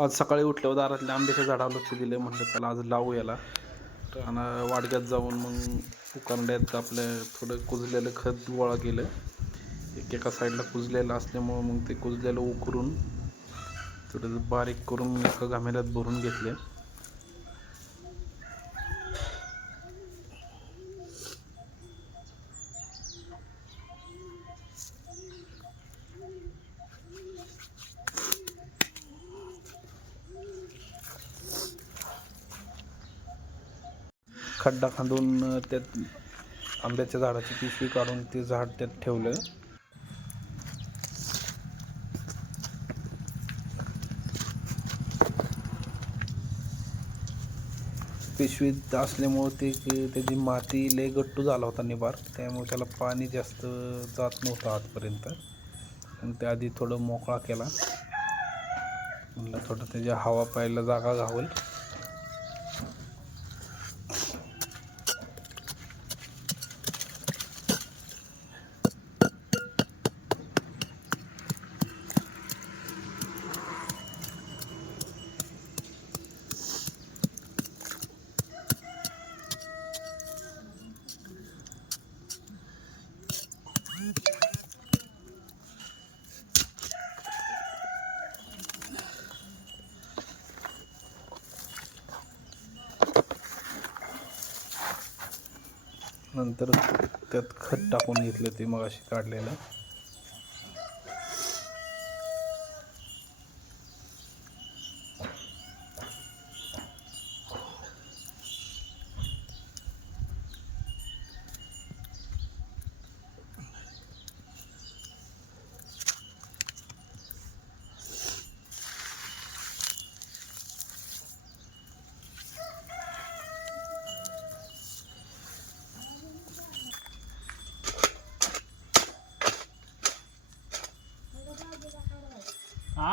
आज सकाळी उठल्यावर दारातल्या आंब्याच्या झाडावर लक्ष दिलं म्हटलं चला आज लावू याला. आणि वाडग्यात जाऊन मग उकांड्यात आपलं थोडं कुजलेलं खत गोळा केलं. एक एका साईडला कुजलेलं असल्यामुळं मग ते कुजलेलं उकरून थोडं बारीक करून एका घामेल्यात भरून घेतले. खड्डा खांदून त्यात आंब्याच्या झाडाची पिशवी काढून ते झाड त्यात ठेवलं. पिशवीत असल्यामुळं ते त्याची माती लय गट्टू झाला होता निबार. त्यामुळे त्याला पाणी जास्त जात नव्हतं आजपर्यंत. आणि त्या आधी थोडं मोकळा केला. म्हणलं थोडं त्याच्या हवा पाहायला जागा घावल. नंतर त्यात खत टाकून घेतलं ते मग अशी काढलेलं. हा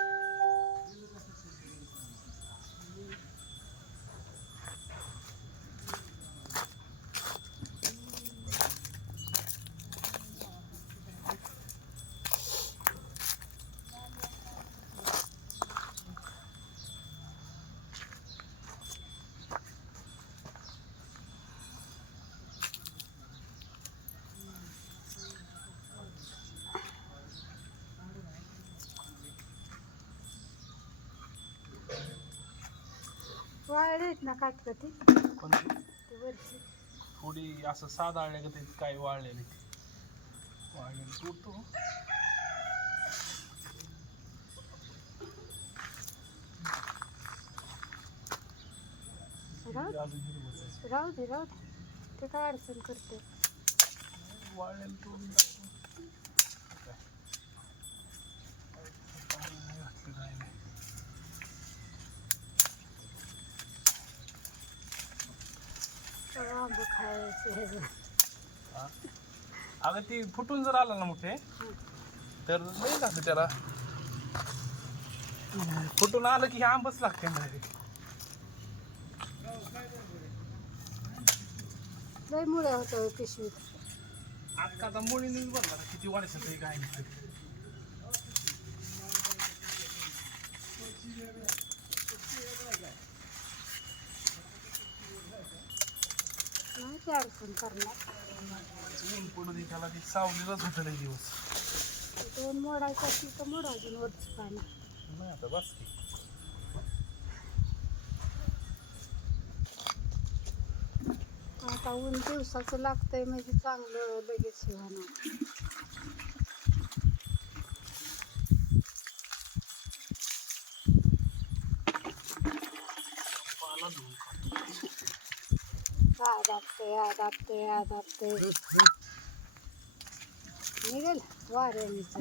वाळलेत ना ते. वरची. थोडी असं साधाळल्या का काय वाळलेली. वाळलेली तोडतो. राहू दे राहू दे. ते काय अडचण करते? वाळलेलं तोडून टाकतो. काय? पाणी घातलं काय नाही. आंब खायचं ह्याचं. हा? अगं ती फुटून जर आला ना मोठे तर नाही लागतं त्याला फुटून आलं की हे आंबच लागते डायरेक्ट लय मुळे होतं पिशवीत आता आता मुलीने बघा आता किती आहे काय नाही. नाही अडचण करणार. ऊन त्याला ती सावलीलाच होतं लय दिवस दोन मोडायचं असली तर मोड अजून वरच पाणी. नाही आता बस की आता ऊन दिवसाचं लागतंय म्हणजे चांगलं लगेच हे आदाबते आदाबते आदाबते निघेल वाऱ्यानीच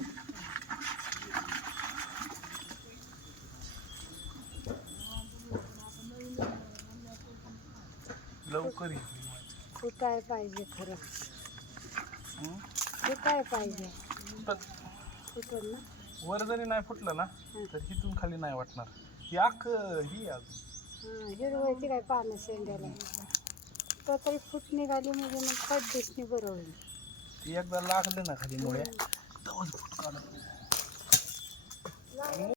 लवकर ये. फुटाय पाहिजे खरं? हं? फुटाय पाहिजे? फुटल ना. वर जरी नाही फुटलं ना हं. तर हिथून खाली नाही वाटणार. ही आख ही अजून हां हिरवायची काय पानं शेंड्याला? काही तरी फूट निघाली म्हणजे मग खड्डीसनी बरं होईल. एकदा लागलं ना खाली मुळे